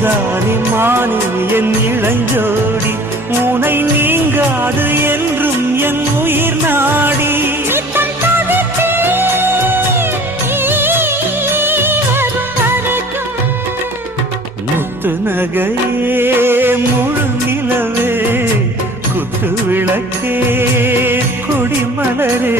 கன்னிமானி என் இளஞ்சோடி. உனை நீங்காது என்றும் என் உயிர் நாடி. முத்து நகையே முழு நிலவே குத்து விளக்கே கொடிமலரே